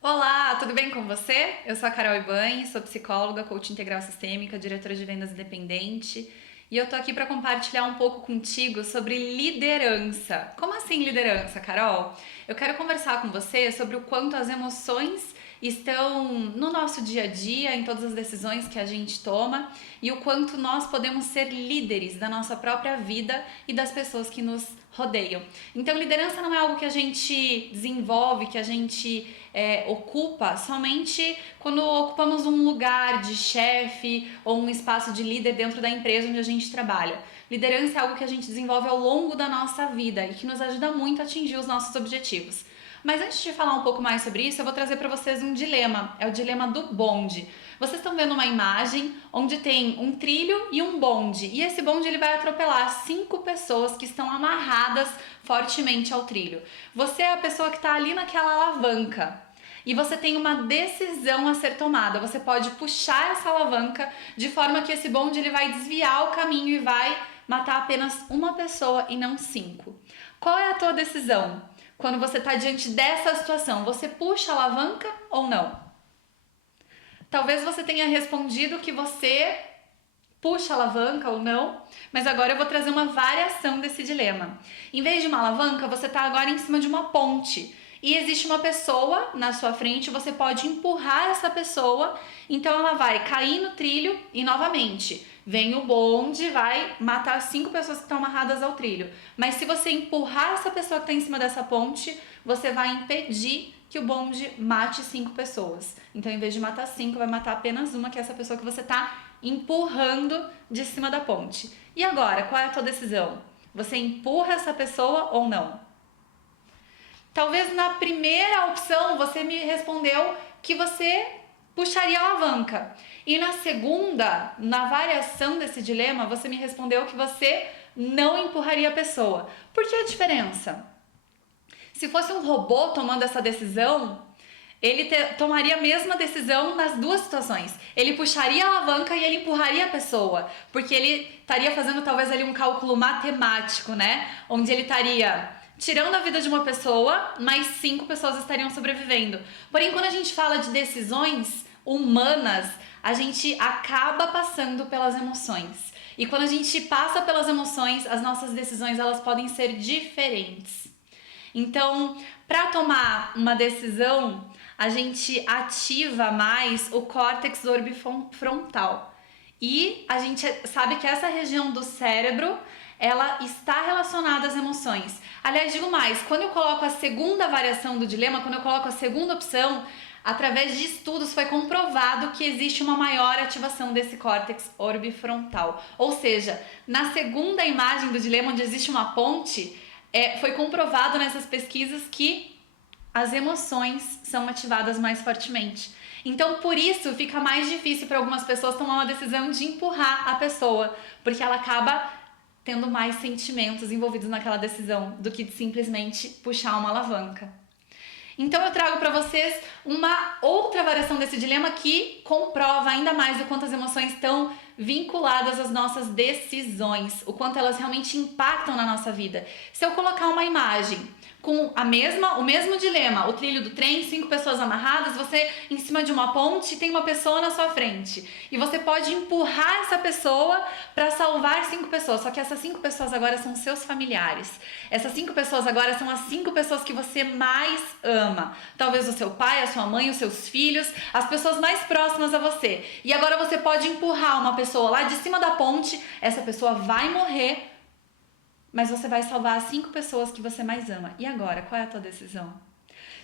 Olá, tudo bem com você? Eu sou a Carol Ibanes, sou psicóloga, coach integral sistêmica, diretora de vendas independente e eu tô aqui para compartilhar um pouco contigo sobre liderança. Como assim liderança, Carol? Eu quero conversar com você sobre o quanto as emoções estão no nosso dia a dia, em todas as decisões que a gente toma e o quanto nós podemos ser líderes da nossa própria vida e das pessoas que nos rodeiam. Então, liderança não é algo que a gente desenvolve, que a gente ocupa somente quando ocupamos um lugar de chefe ou um espaço de líder dentro da empresa onde a gente trabalha. Liderança é algo que a gente desenvolve ao longo da nossa vida e que nos ajuda muito a atingir os nossos objetivos. Mas antes de falar um pouco mais sobre isso, eu vou trazer para vocês um dilema. É o dilema do bonde. Vocês estão vendo uma imagem onde tem um trilho e um bonde. E esse bonde ele vai atropelar 5 pessoas que estão amarradas fortemente ao trilho. Você é a pessoa que está ali naquela alavanca. E você tem uma decisão a ser tomada. Você pode puxar essa alavanca de forma que esse bonde ele vai desviar o caminho e vai matar apenas uma pessoa e não 5. Qual é a tua decisão? Quando você está diante dessa situação, você puxa a alavanca ou não? Talvez você tenha respondido que você puxa a alavanca ou não, mas agora eu vou trazer uma variação desse dilema. Em vez de uma alavanca, você está agora em cima de uma ponte e existe uma pessoa na sua frente, você pode empurrar essa pessoa, então ela vai cair no trilho e novamente vem o bonde, vai matar 5 pessoas que estão amarradas ao trilho. Mas se você empurrar essa pessoa que está em cima dessa ponte, você vai impedir que o bonde mate 5 pessoas. Então, em vez de matar 5, vai matar apenas uma, que é essa pessoa que você está empurrando de cima da ponte. E agora, qual é a tua decisão? Você empurra essa pessoa ou não? Talvez na primeira opção você me respondeu que você puxaria a alavanca. E na segunda, na variação desse dilema, você me respondeu que você não empurraria a pessoa. Por que a diferença? Se fosse um robô tomando essa decisão, ele tomaria a mesma decisão nas duas situações. Ele puxaria a alavanca e ele empurraria a pessoa, porque ele estaria fazendo talvez ali um cálculo matemático, né? Onde ele estaria tirando a vida de uma pessoa, mas 5 pessoas estariam sobrevivendo. Porém, quando a gente fala de decisões humanas, a gente acaba passando pelas emoções. E quando a gente passa pelas emoções, as nossas decisões elas podem ser diferentes. Então, para tomar uma decisão, a gente ativa mais o córtex orbifrontal. E a gente sabe que essa região do cérebro, ela está relacionada às emoções. Aliás, digo mais, quando eu coloco a segunda variação do dilema, quando eu coloco a segunda opção, através de estudos foi comprovado que existe uma maior ativação desse córtex orbifrontal. Ou seja, na segunda imagem do dilema, onde existe uma ponte, foi comprovado nessas pesquisas que as emoções são ativadas mais fortemente. Então, por isso, fica mais difícil para algumas pessoas tomar uma decisão de empurrar a pessoa, porque ela acaba tendo mais sentimentos envolvidos naquela decisão do que de simplesmente puxar uma alavanca. Então eu trago para vocês uma outra variação desse dilema que comprova ainda mais o quanto as emoções estão vinculadas às nossas decisões, o quanto elas realmente impactam na nossa vida. Se eu colocar uma imagem com o mesmo dilema, o trilho do trem, 5 pessoas amarradas, você em cima de uma ponte tem uma pessoa na sua frente e você pode empurrar essa pessoa para salvar 5 pessoas, só que essas 5 pessoas agora são seus familiares. Essas 5 pessoas agora são as 5 pessoas que você mais ama. Talvez o seu pai, a sua mãe, os seus filhos, as pessoas mais próximas a você. E agora você pode empurrar uma pessoa lá de cima da ponte, essa pessoa vai morrer, mas você vai salvar as 5 pessoas que você mais ama. E agora, qual é a tua decisão?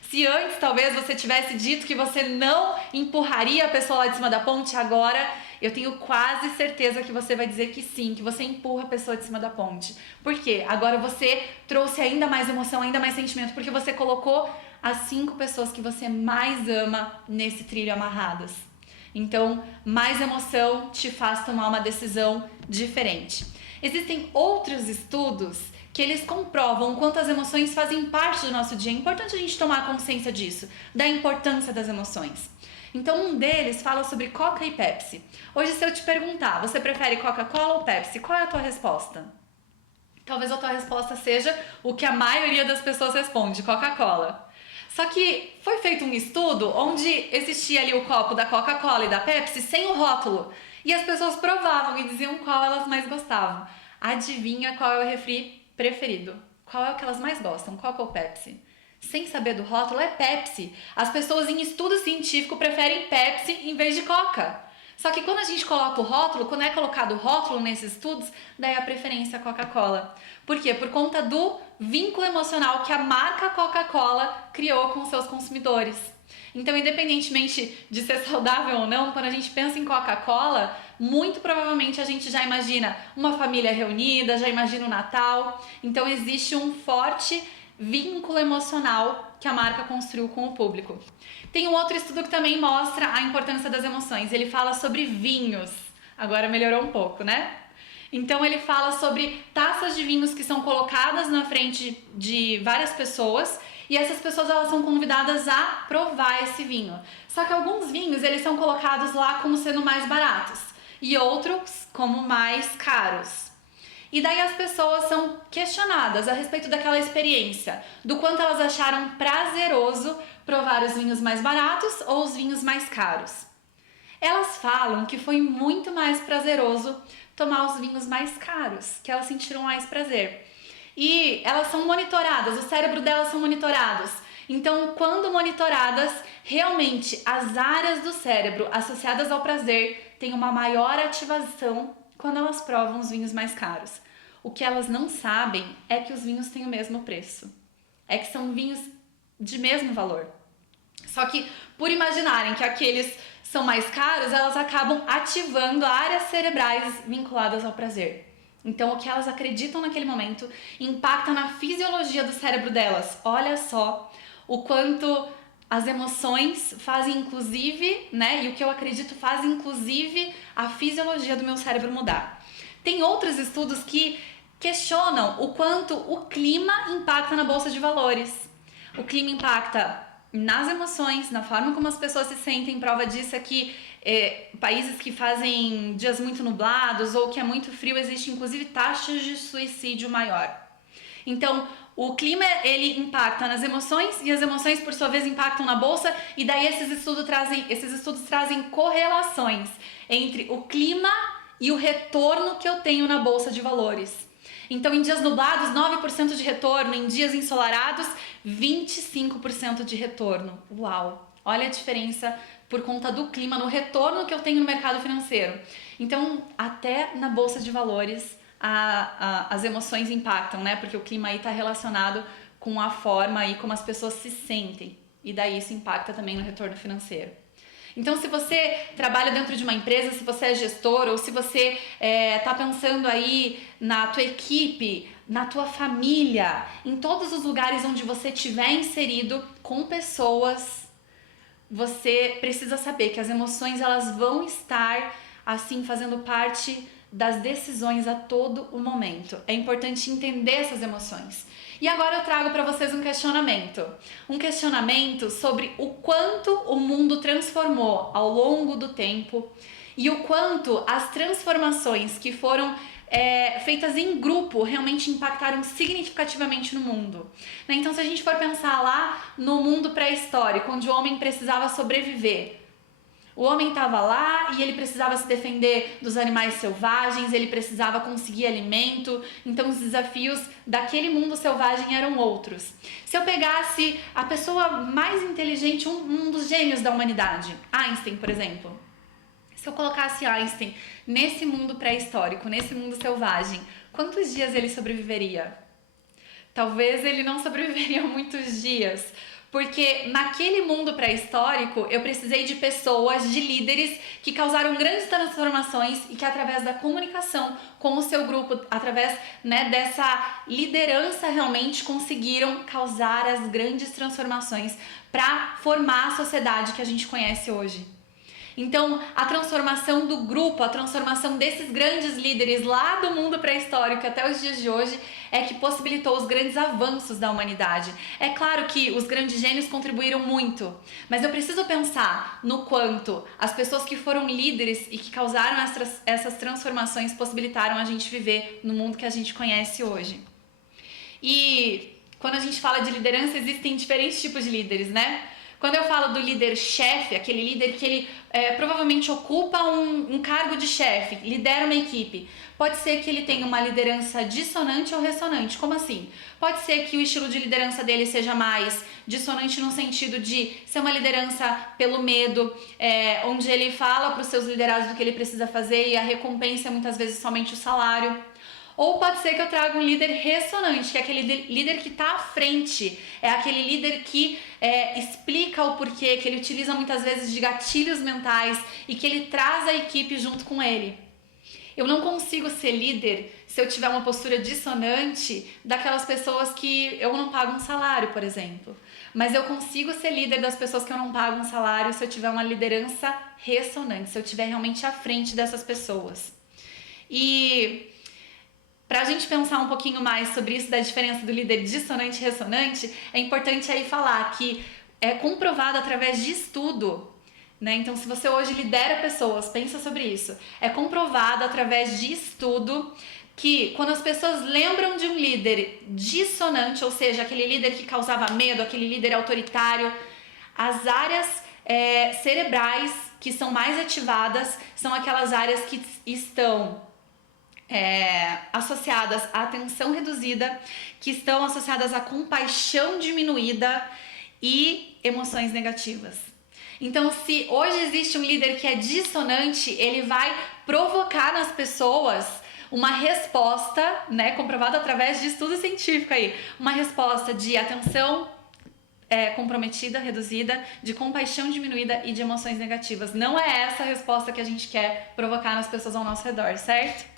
Se antes talvez você tivesse dito que você não empurraria a pessoa lá de cima da ponte, agora eu tenho quase certeza que você vai dizer que sim, que você empurra a pessoa de cima da ponte. Por quê? Agora você trouxe ainda mais emoção, ainda mais sentimento, porque você colocou as 5 pessoas que você mais ama nesse trilho amarradas. Então, mais emoção te faz tomar uma decisão diferente. Existem outros estudos que eles comprovam o quanto as emoções fazem parte do nosso dia. É importante a gente tomar consciência disso, da importância das emoções. Então, um deles fala sobre Coca e Pepsi. Hoje, se eu te perguntar, você prefere Coca-Cola ou Pepsi? Qual é a tua resposta? Talvez a tua resposta seja o que a maioria das pessoas responde, Coca-Cola. Só que foi feito um estudo onde existia ali o copo da Coca-Cola e da Pepsi sem o rótulo. E as pessoas provavam e diziam qual elas mais gostavam. Adivinha qual é o refri preferido? Qual é o que elas mais gostam? Coca ou Pepsi? Sem saber do rótulo, é Pepsi. As pessoas em estudo científico preferem Pepsi em vez de Coca. Só que quando a gente coloca o rótulo, quando é colocado o rótulo nesses estudos, daí a preferência é a Coca-Cola. Por quê? Por conta do vínculo emocional que a marca Coca-Cola criou com seus consumidores. Então, independentemente de ser saudável ou não, quando a gente pensa em Coca-Cola, muito provavelmente a gente já imagina uma família reunida, já imagina o Natal. Então, existe um forte vínculo emocional que a marca construiu com o público. Tem um outro estudo que também mostra a importância das emoções. Ele fala sobre vinhos. Agora melhorou um pouco, né? Então ele fala sobre taças de vinhos que são colocadas na frente de várias pessoas e essas pessoas elas são convidadas a provar esse vinho. Só que alguns vinhos eles são colocados lá como sendo mais baratos e outros como mais caros. E daí as pessoas são questionadas a respeito daquela experiência, do quanto elas acharam prazeroso provar os vinhos mais baratos ou os vinhos mais caros. Elas falam que foi muito mais prazeroso tomar os vinhos mais caros, que elas sentiram mais prazer. E elas são monitoradas, o cérebro delas são monitorados. Então, quando monitoradas, realmente as áreas do cérebro associadas ao prazer têm uma maior ativação quando elas provam os vinhos mais caros. O que elas não sabem é que os vinhos têm o mesmo preço. É que são vinhos de mesmo valor. Só que por imaginarem que aqueles são mais caros, elas acabam ativando áreas cerebrais vinculadas ao prazer. Então, o que elas acreditam naquele momento impacta na fisiologia do cérebro delas. Olha só o quanto as emoções fazem inclusive, né? E o que eu acredito faz inclusive a fisiologia do meu cérebro mudar. Tem outros estudos que questionam o quanto o clima impacta na bolsa de valores. O clima impacta nas emoções, na forma como as pessoas se sentem. Prova disso é que países que fazem dias muito nublados ou que é muito frio, existe inclusive taxas de suicídio maior. Então, o clima ele impacta nas emoções e as emoções por sua vez impactam na bolsa e daí esses estudos trazem correlações entre o clima e o retorno que eu tenho na bolsa de valores. Então, em dias nublados, 9% de retorno, em dias ensolarados, 25% de retorno. Uau! Olha a diferença por conta do clima no retorno que eu tenho no mercado financeiro. Então, até na bolsa de valores, as emoções impactam, né? Porque o clima aí está relacionado com a forma e como as pessoas se sentem. E daí isso impacta também no retorno financeiro. Então, se você trabalha dentro de uma empresa, se você é gestor ou se você está pensando aí na tua equipe, na tua família, em todos os lugares onde você estiver inserido com pessoas, você precisa saber que as emoções elas vão estar assim fazendo parte das decisões a todo o momento. É importante entender essas emoções. E agora eu trago para vocês um questionamento sobre o quanto o mundo transformou ao longo do tempo e o quanto as transformações que foram feitas em grupo realmente impactaram significativamente no mundo. Né? Então, se a gente for pensar lá no mundo pré-histórico, onde o homem precisava sobreviver, o homem estava lá e ele precisava se defender dos animais selvagens, ele precisava conseguir alimento, então os desafios daquele mundo selvagem eram outros. Se eu pegasse a pessoa mais inteligente, um dos gênios da humanidade, Einstein, por exemplo, se eu colocasse Einstein nesse mundo pré-histórico, nesse mundo selvagem, quantos dias ele sobreviveria? Talvez ele não sobreviveria muitos dias, porque naquele mundo pré-histórico eu precisei de pessoas, de líderes que causaram grandes transformações e que através da comunicação com o seu grupo, através dessa liderança realmente conseguiram causar as grandes transformações para formar a sociedade que a gente conhece hoje. Então, a transformação do grupo, a transformação desses grandes líderes lá do mundo pré-histórico até os dias de hoje é que possibilitou os grandes avanços da humanidade. É claro que os grandes gênios contribuíram muito, mas eu preciso pensar no quanto as pessoas que foram líderes e que causaram essas transformações possibilitaram a gente viver no mundo que a gente conhece hoje. E quando a gente fala de liderança, existem diferentes tipos de líderes, né? Quando eu falo do líder chefe, aquele líder que ele provavelmente ocupa um cargo de chefe, lidera uma equipe, pode ser que ele tenha uma liderança dissonante ou ressonante. Como assim? Pode ser que o estilo de liderança dele seja mais dissonante no sentido de ser uma liderança pelo medo, onde ele fala para os seus liderados do que ele precisa fazer e a recompensa é muitas vezes somente o salário. Ou pode ser que eu traga um líder ressonante, que é aquele líder que está à frente, é aquele líder que explica o porquê, que ele utiliza muitas vezes de gatilhos mentais e que ele traz a equipe junto com ele. Eu não consigo ser líder se eu tiver uma postura dissonante daquelas pessoas que eu não pago um salário, por exemplo. Mas eu consigo ser líder das pessoas que eu não pago um salário se eu tiver uma liderança ressonante, se eu estiver realmente à frente dessas pessoas. E para a gente pensar um pouquinho mais sobre isso, da diferença do líder dissonante e ressonante, é importante aí falar que é comprovado através de estudo, né? Então, se você hoje lidera pessoas, pensa sobre isso. É comprovado através de estudo que quando as pessoas lembram de um líder dissonante, ou seja, aquele líder que causava medo, aquele líder autoritário, as áreas cerebrais que são mais ativadas são aquelas áreas que estão associadas à atenção reduzida, que estão associadas à compaixão diminuída e emoções negativas. Então, se hoje existe um líder que é dissonante, ele vai provocar nas pessoas uma resposta, né, comprovada através de estudo científico aí, uma resposta de atenção comprometida, reduzida, de compaixão diminuída e de emoções negativas. Não é essa a resposta que a gente quer provocar nas pessoas ao nosso redor, certo?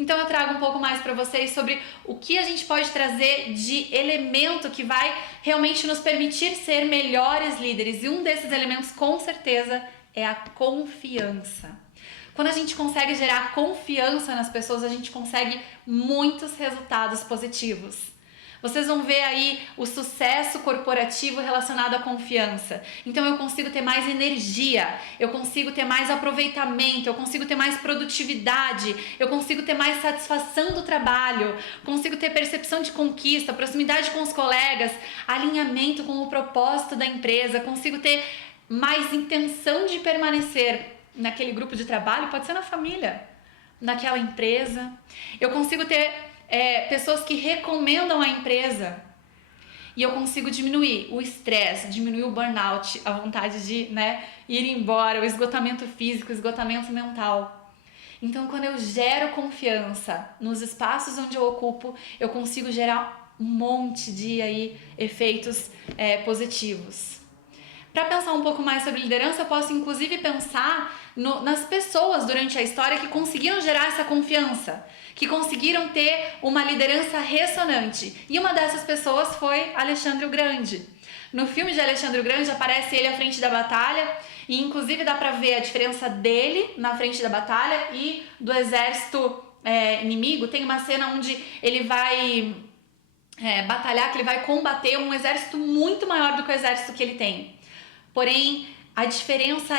Então eu trago um pouco mais para vocês sobre o que a gente pode trazer de elemento que vai realmente nos permitir ser melhores líderes. E um desses elementos, com certeza, é a confiança. Quando a gente consegue gerar confiança nas pessoas, a gente consegue muitos resultados positivos. Vocês vão ver aí o sucesso corporativo relacionado à confiança. Então eu consigo ter mais energia, eu consigo ter mais aproveitamento, eu consigo ter mais produtividade, eu consigo ter mais satisfação do trabalho, consigo ter percepção de conquista, proximidade com os colegas, alinhamento com o propósito da empresa, consigo ter mais intenção de permanecer naquele grupo de trabalho, pode ser na família, naquela empresa. Eu consigo ter pessoas que recomendam a empresa e eu consigo diminuir o estresse, diminuir o burnout, a vontade de ir embora, o esgotamento físico, o esgotamento mental. Então, quando eu gero confiança nos espaços onde eu ocupo, eu consigo gerar um monte de efeitos positivos. Para pensar um pouco mais sobre liderança, eu posso inclusive pensar nas pessoas durante a história que conseguiram gerar essa confiança, que conseguiram ter uma liderança ressonante. E uma dessas pessoas foi Alexandre o Grande. No filme de Alexandre o Grande aparece ele à frente da batalha e inclusive dá pra ver a diferença dele na frente da batalha e do exército inimigo. Tem uma cena onde ele vai batalhar, que ele vai combater um exército muito maior do que o exército que ele tem. Porém, a diferença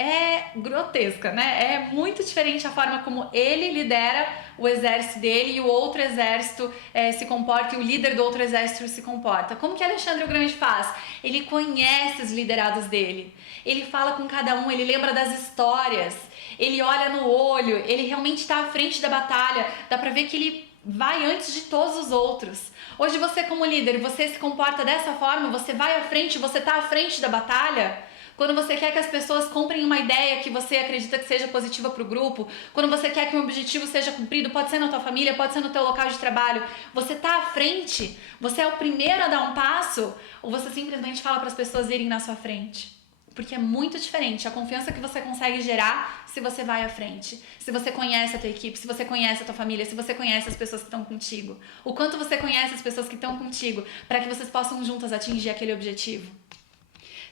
é grotesca, né? É muito diferente a forma como ele lidera o exército dele e o outro exército se comporta, e o líder do outro exército se comporta. Como que Alexandre o Grande faz? Ele conhece os liderados dele, ele fala com cada um, ele lembra das histórias, ele olha no olho, ele realmente está à frente da batalha, dá pra ver que ele vai antes de todos os outros. Hoje você como líder, você se comporta dessa forma, você vai à frente, você está à frente da batalha? Quando você quer que as pessoas comprem uma ideia que você acredita que seja positiva para o grupo, quando você quer que um objetivo seja cumprido, pode ser na tua família, pode ser no teu local de trabalho, você está à frente? Você é o primeiro a dar um passo? Ou você simplesmente fala para as pessoas irem na sua frente? Porque é muito diferente a confiança que você consegue gerar se você vai à frente, se você conhece a tua equipe, se você conhece a tua família, se você conhece as pessoas que estão contigo. O quanto você conhece as pessoas que estão contigo para que vocês possam juntas atingir aquele objetivo.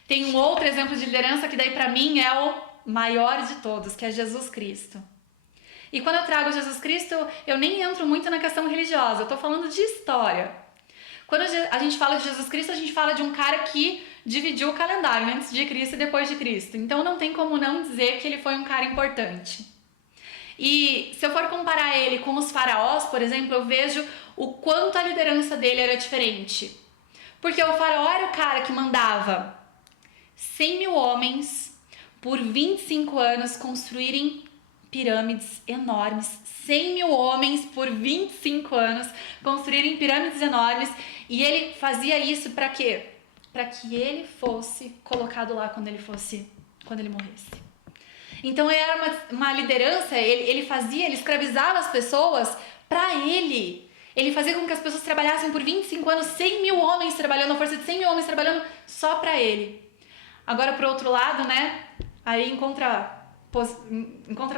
Tem um outro exemplo de liderança que daí pra mim é o maior de todos, que é Jesus Cristo. E quando eu trago Jesus Cristo, eu nem entro muito na questão religiosa, eu tô falando de história. Quando a gente fala de Jesus Cristo, a gente fala de um cara que dividiu o calendário antes de Cristo e depois de Cristo. Então não tem como não dizer que ele foi um cara importante. E se eu for comparar ele com os faraós, por exemplo, eu vejo o quanto a liderança dele era diferente. Porque o faraó era o cara que mandava 100 mil homens por 25 anos construírem pirâmides enormes. 100 mil homens por 25 anos construírem pirâmides enormes. E ele fazia isso para quê? Para que ele fosse colocado lá quando ele morresse. Então era uma liderança, ele escravizava as pessoas para ele. Ele fazia com que as pessoas trabalhassem por 25 anos, 100 mil homens trabalhando, a força de 100 mil homens trabalhando só para ele. Agora, pro outro lado, né, aí encontra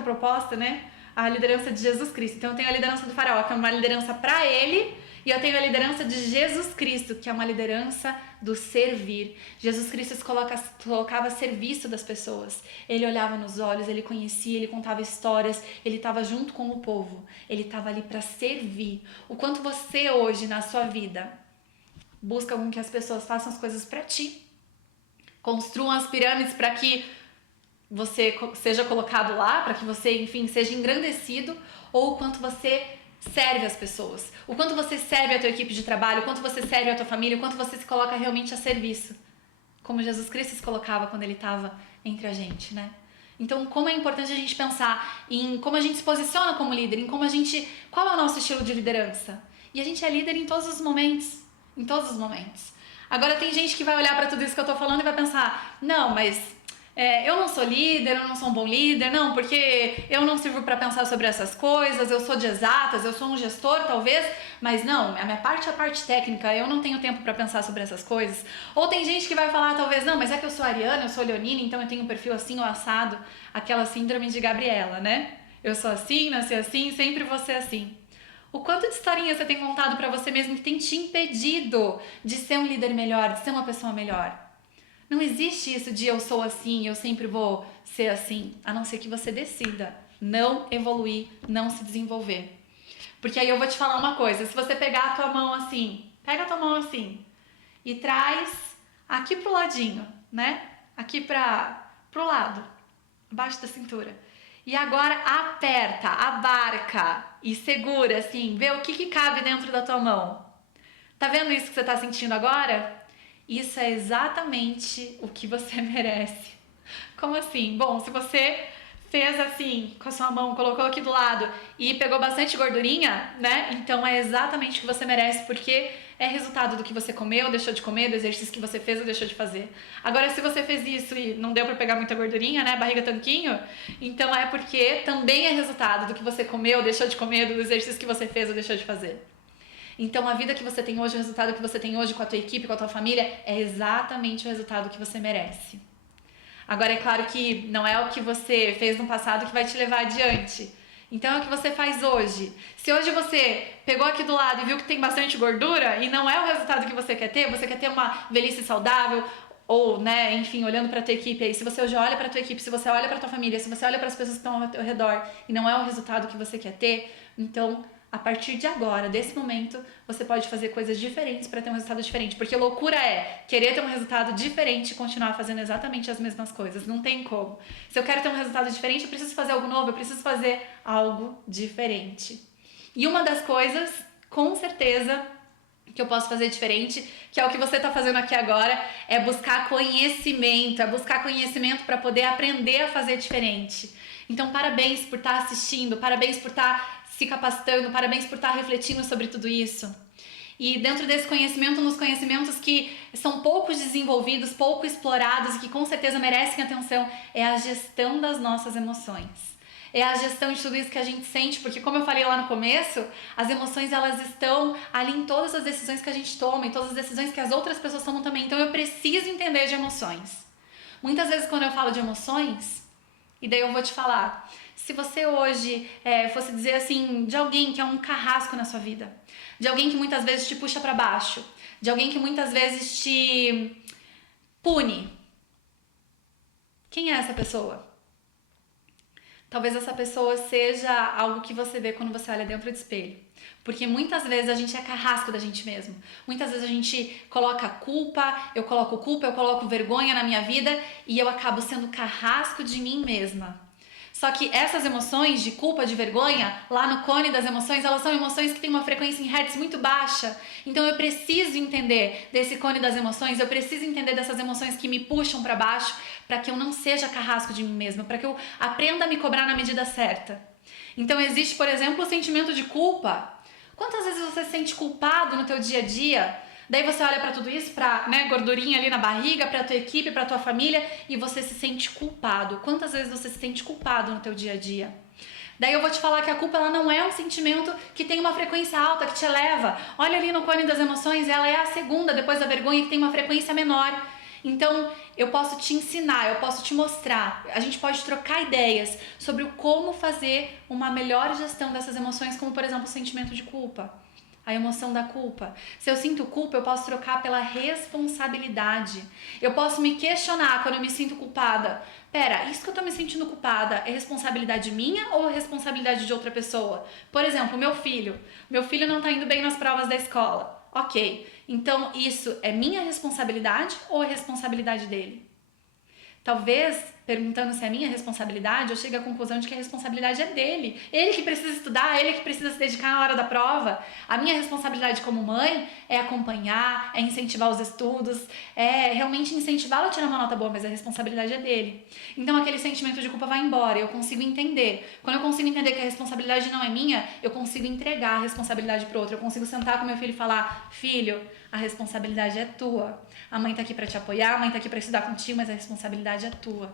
proposta, né, a liderança de Jesus Cristo. Então eu tenho a liderança do faraó, que é uma liderança para ele, e eu tenho a liderança de Jesus Cristo, que é uma liderança do servir. Jesus Cristo se colocava a serviço das pessoas. Ele olhava nos olhos, ele conhecia, ele contava histórias, ele estava junto com o povo. Ele estava ali para servir. O quanto você hoje, na sua vida, busca com que as pessoas façam as coisas para ti. Construam as pirâmides para que você seja colocado lá, para que você, enfim, seja engrandecido, ou o quanto você serve as pessoas, o quanto você serve a tua equipe de trabalho, o quanto você serve a tua família, o quanto você se coloca realmente a serviço, como Jesus Cristo se colocava quando ele estava entre a gente, né? Então, como é importante a gente pensar em como a gente se posiciona como líder, qual é o nosso estilo de liderança? E a gente é líder em todos os momentos, em todos os momentos. Agora tem gente que vai olhar para tudo isso que eu tô falando e vai pensar, não, mas eu não sou líder, eu não sou um bom líder, não, porque eu não sirvo para pensar sobre essas coisas, eu sou de exatas, eu sou um gestor talvez, mas não, a minha parte é a parte técnica, eu não tenho tempo para pensar sobre essas coisas. Ou tem gente que vai falar talvez, não, mas é que eu sou ariana, eu sou leonina, então eu tenho um perfil assim ou assado, aquela síndrome de Gabriela, né? Eu sou assim, nasci assim, sempre vou ser assim. O quanto de historinha você tem contado para você mesmo que tem te impedido de ser um líder melhor, de ser uma pessoa melhor? Não existe isso de eu sou assim, eu sempre vou ser assim, a não ser que você decida não evoluir, não se desenvolver. Porque aí eu vou te falar uma coisa, se você pegar a tua mão assim, pega a tua mão assim e traz aqui pro ladinho, né? Aqui pro lado, abaixo da cintura. E agora aperta, abarca e segura assim, vê o que cabe dentro da tua mão. Tá vendo isso que você tá sentindo agora? Isso é exatamente o que você merece. Como assim? Bom, se você fez assim com a sua mão, colocou aqui do lado e pegou bastante gordurinha, né? Então é exatamente o que você merece, porque é resultado do que você comeu, deixou de comer, do exercício que você fez ou deixou de fazer. Agora, se você fez isso e não deu pra pegar muita gordurinha, né? Barriga tanquinho, então é porque também é resultado do que você comeu, deixou de comer, do exercício que você fez ou deixou de fazer. Então a vida que você tem hoje, o resultado que você tem hoje com a tua equipe, com a tua família, é exatamente o resultado que você merece. Agora é claro que não é o que você fez no passado que vai te levar adiante. Então é o que você faz hoje. Se hoje você pegou aqui do lado e viu que tem bastante gordura e não é o resultado que você quer ter uma velhice saudável, ou, né, enfim, olhando para tua equipe aí, se você hoje olha para tua equipe, se você olha para tua família, se você olha para as pessoas que estão ao teu redor e não é o resultado que você quer ter, então a partir de agora, desse momento, você pode fazer coisas diferentes para ter um resultado diferente. Porque loucura é querer ter um resultado diferente e continuar fazendo exatamente as mesmas coisas. Não tem como. Se eu quero ter um resultado diferente, eu preciso fazer algo novo, eu preciso fazer algo diferente. E uma das coisas, com certeza, que eu posso fazer diferente, que é o que você está fazendo aqui agora, é buscar conhecimento. É buscar conhecimento para poder aprender a fazer diferente. Então, parabéns por estar assistindo, parabéns por estar se capacitando, parabéns por estar refletindo sobre tudo isso. E dentro desse conhecimento, nos conhecimentos que são pouco desenvolvidos, pouco explorados e que com certeza merecem atenção, é a gestão das nossas emoções. É a gestão de tudo isso que a gente sente, porque como eu falei lá no começo, as emoções elas estão ali em todas as decisões que a gente toma, em todas as decisões que as outras pessoas tomam também. Então eu preciso entender de emoções. Muitas vezes quando eu falo de emoções, e daí eu vou te falar, se você hoje fosse dizer assim, de alguém que é um carrasco na sua vida, de alguém que muitas vezes te puxa para baixo, de alguém que muitas vezes te pune, quem é essa pessoa? Talvez essa pessoa seja algo que você vê quando você olha dentro do espelho. Porque muitas vezes a gente é carrasco da gente mesmo. Muitas vezes a gente coloca culpa, eu coloco vergonha na minha vida e eu acabo sendo carrasco de mim mesma. Só que essas emoções de culpa, de vergonha, lá no cone das emoções, elas são emoções que têm uma frequência em hertz muito baixa. Então eu preciso entender desse cone das emoções, eu preciso entender dessas emoções que me puxam para baixo, para que eu não seja carrasco de mim mesma, para que eu aprenda a me cobrar na medida certa. Então existe, por exemplo, o sentimento de culpa. Quantas vezes você se sente culpado no teu dia a dia? Daí você olha pra tudo isso, pra gordurinha ali na barriga, pra tua equipe, pra tua família, e você se sente culpado. Quantas vezes você se sente culpado no teu dia a dia? Daí eu vou te falar que a culpa ela não é um sentimento que tem uma frequência alta, que te eleva. Olha ali no cone das emoções, ela é a segunda, depois da vergonha, que tem uma frequência menor. Então, eu posso te ensinar, eu posso te mostrar, a gente pode trocar ideias sobre o como fazer uma melhor gestão dessas emoções, como por exemplo o sentimento de culpa. A emoção da culpa. Se eu sinto culpa, eu posso trocar pela responsabilidade. Eu posso me questionar quando eu me sinto culpada. Pera, isso que eu tô me sentindo culpada é responsabilidade minha ou é responsabilidade de outra pessoa? Por exemplo, meu filho. Meu filho não tá indo bem nas provas da escola. Ok, então isso é minha responsabilidade ou é responsabilidade dele? Talvez, perguntando se é minha responsabilidade, eu chegue à conclusão de que a responsabilidade é dele. Ele que precisa estudar, ele que precisa se dedicar na hora da prova. A minha responsabilidade como mãe é acompanhar, é incentivar os estudos, é realmente incentivá-lo a tirar uma nota boa, mas a responsabilidade é dele. Então aquele sentimento de culpa vai embora, eu consigo entender. Quando eu consigo entender que a responsabilidade não é minha, eu consigo entregar a responsabilidade pro outro. Eu consigo sentar com meu filho e falar: filho, a responsabilidade é tua. A mãe tá aqui pra te apoiar, a mãe tá aqui pra estudar contigo, mas a responsabilidade é tua.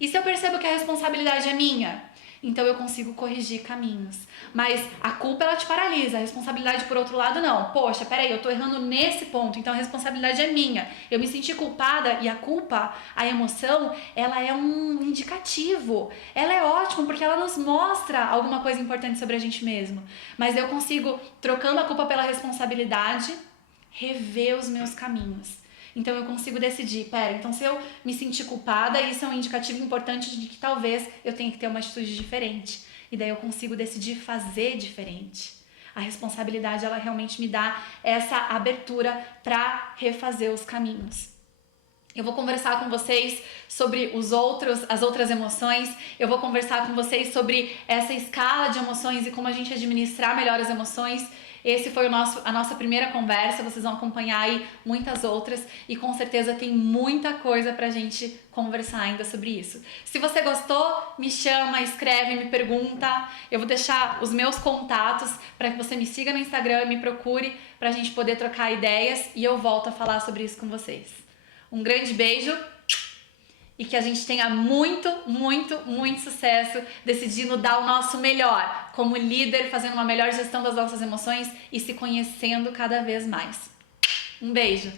E se eu percebo que a responsabilidade é minha? Então eu consigo corrigir caminhos. Mas a culpa ela te paralisa, a responsabilidade por outro lado não. Poxa, peraí, eu tô errando nesse ponto, então a responsabilidade é minha. Eu me senti culpada e a culpa, a emoção, ela é um indicativo. Ela é ótima porque ela nos mostra alguma coisa importante sobre a gente mesmo. Mas eu consigo, trocando a culpa pela responsabilidade, rever os meus caminhos. Então eu consigo decidir, então se eu me sentir culpada, isso é um indicativo importante de que talvez eu tenha que ter uma atitude diferente. E daí eu consigo decidir fazer diferente. A responsabilidade, ela realmente me dá essa abertura para refazer os caminhos. Eu vou conversar com vocês sobre as outras emoções. Eu vou conversar com vocês sobre essa escala de emoções e como a gente administrar melhor as emoções. Esse foi a nossa primeira conversa, vocês vão acompanhar aí muitas outras e com certeza tem muita coisa pra gente conversar ainda sobre isso. Se você gostou, me chama, escreve, me pergunta. Eu vou deixar os meus contatos para que você me siga no Instagram, me procure pra gente poder trocar ideias e eu volto a falar sobre isso com vocês. Um grande beijo e que a gente tenha muito, muito, muito sucesso decidindo dar o nosso melhor como líder, fazendo uma melhor gestão das nossas emoções e se conhecendo cada vez mais. Um beijo!